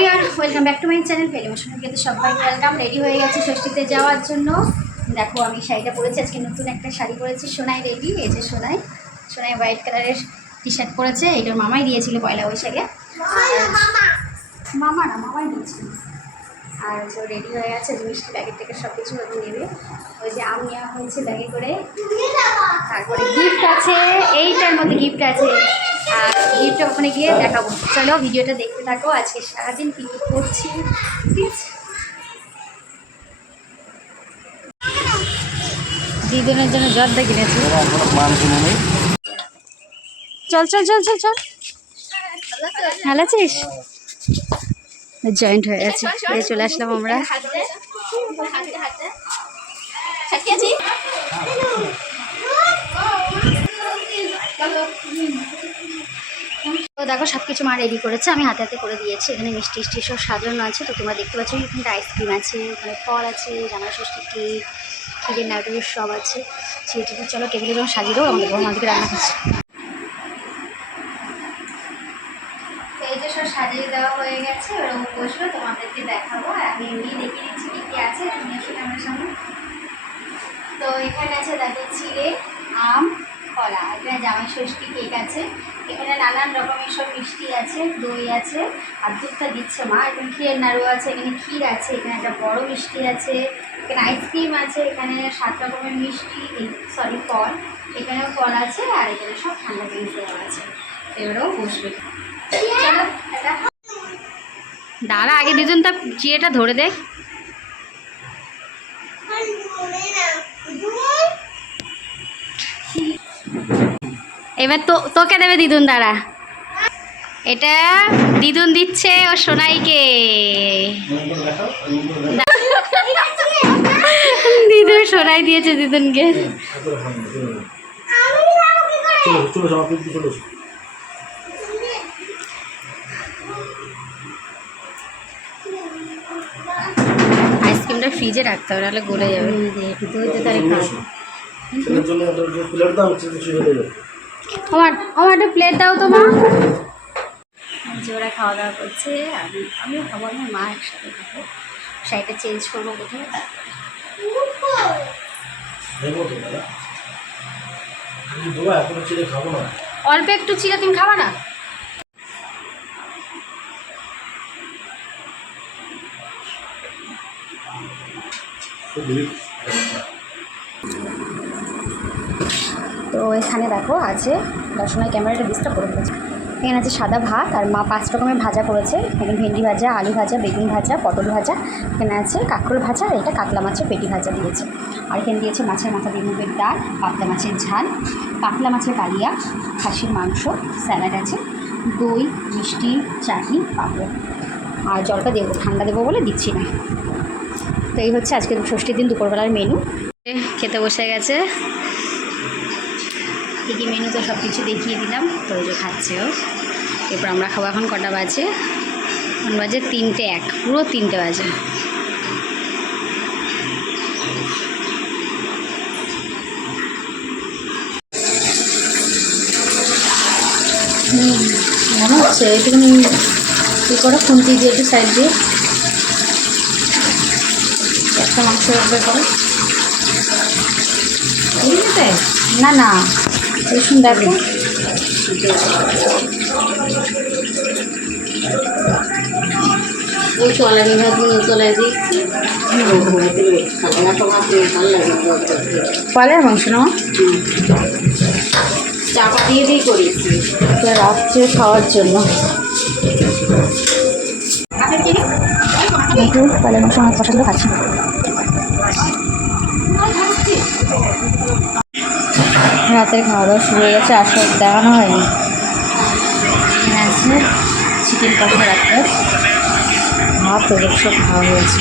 Everyone welcome back to my channel কিন্তু সবাইকে welcome ready হয়ে গেছে ষষ্ঠীতে যাওয়ার জন্য। দেখো আমি শাড়িটা পরেছি আজকে নতুন একটা শাড়ি পরেছি সোনাই রেডি এই যে সোনাই। সোনাই হোয়াইট কালারের টি শার্ট পরেছে এটার মামাই দিয়েছিল পয়লা বৈশাখে। মামা। না মামাই দিয়েছিল। আর যে রেডি হয়ে গেছে যে মিষ্টি ব্যাগের থেকে সব কিছু ওদের নেবে। ওই যে আম নেওয়া হয়েছে ব্যাগে করে তারপরে গিফট আছে এইটার মধ্যে গিফট আছে। গিফটটা ওখানে গিয়ে দেখাবো। চলো ভিডিওটা দেখতে থাকো, আজকে সারাদিন কী কী করছি ঠিক আছে দিদুনের জন্য জর্দা কিনেছি। চল চল চল চল চল। ভালো আছিস? জয়েন্ট হয়ে এই চলে আসলাম আমরা। দেখো সব কিছু মা রেডি করেছে, আমি হাতে হাতে করে দিয়েছি। এখানে মিষ্টি টিষ্টি সব সাজানো আছে। তো তোমরা দেখতে পাচ্ছ এখানটা আইসক্রিম আছে ওখানে ফল আছে, জামা ষষ্ঠী কেক ক্ষীরের নাটকের সব আছে। সেটি চলো টেবিলে যখন সাজিয়ে দেবো, আমাদের বড় আমাদেরকে রান্না করছে। এই যে সব সাজিয়ে দেওয়া হয়ে গেছে ওরকম বসবে, তোমাদেরকে দেখাবো। আমি এমনি দেখিয়ে দিচ্ছি কী কী আছে সামনে। তো এখানে আছে দেখো চিড়ে আম, কলা। এখানে জামাই ষষ্ঠী কেক আছে। এখানে নানান রকমের সব মিষ্টি আছে, দই আছে আর দুধটা দিচ্ছে মা। এখানে ক্ষীরের নাড়ু আছে, এখানে ক্ষীর আছে, এখানে একটা বড় মিষ্টি আছে, এখানে আইসক্রিম আছে, এখানে সাত রকমের মিষ্টি সরি, ফল। এখানেও ফল আছে আর এখানে সব ঠান্ডা জিনিস আছে। এবারেও বসবে। দাঁড়া, আগে দুজন তা চিড়েটা ধরে দেখ। এবার তো, তোকে দেবে দিদুন, দাঁড়া। এটা দিদুন দিচ্ছে ও সোনাইকে। দিদুন সোনাই দিয়েছে দিদুনকে। আইসক্রিমটা ফ্রিজে রাখতে হবে, নাহলে গলে যাবে। যে আমার আমার একটা প্লেট দাও তো মা। যে ওরা খাওয়া দাওয়া করছে আমি আমিও খাব আমার মা একসাথে খাব। শাড়িটা চেঞ্জ করব না। অল্প একটু চিরা তুমি খাবা না? তো দিবি তো এখানে দেখো আছে দর্শনায় ক্যামেরাটা ডিস্টার্ব করে ফেলেছে। এখানে আছে সাদা ভাত আর মা পাঁচ রকমের ভাজা করেছে। এখানে ভেন্ডি ভাজা, আলু ভাজা, বেগুন ভাজা, পটল ভাজা। এখানে আছে কাঁকরোল ভাজা আর এটা কাতলা মাছের পেটি ভাজা দিয়েছে। আর এখানে দিয়েছে মাছের মাথা দিয়ে ডাল, পাতলা মাছের ঝাল, কাতলা মাছের কালিয়া, খাসির মাংস, স্যালাড আছে, দই, মিষ্টি, চাটনি, পাঁপড়। আর জলটা দেবো, ঠান্ডা দেবো বলে দিচ্ছি না। তো এই হচ্ছে আজকে ষষ্ঠীর দিন, দুপুরবেলার মেনু খেতে বসে গেছে। কী কী মেনু তো সব কিছু দেখিয়ে দিলাম। তো যে খাচ্ছে ও এরপর আমরা খাব এখন কটা বাজে? এখন বাজে তিনটে এক, পুরো তিনটে বাজে। মনে হচ্ছে একটুখানি কী করে? খুন্তি দিয়ে একটু সাইড দিয়ে। একটা মাংস করে। না না। রসুন দেখো। ওই তলারি ভাবুন তলায় দিচ্ছি পালের মাংস না চাপা দিয়ে দিয়ে করেছি। রাত্রে খাওয়ার জন্য। একটু পালের মাংস অনেক পছন্দ খাচ্ছি। রাতের খাওয়া দাওয়া শুরু হয়ে গেছে, আর সব দেখানো হয়নি। আছে চিকেন কষা রাখতে। ভাত, ওদের সব খাওয়া হয়েছে।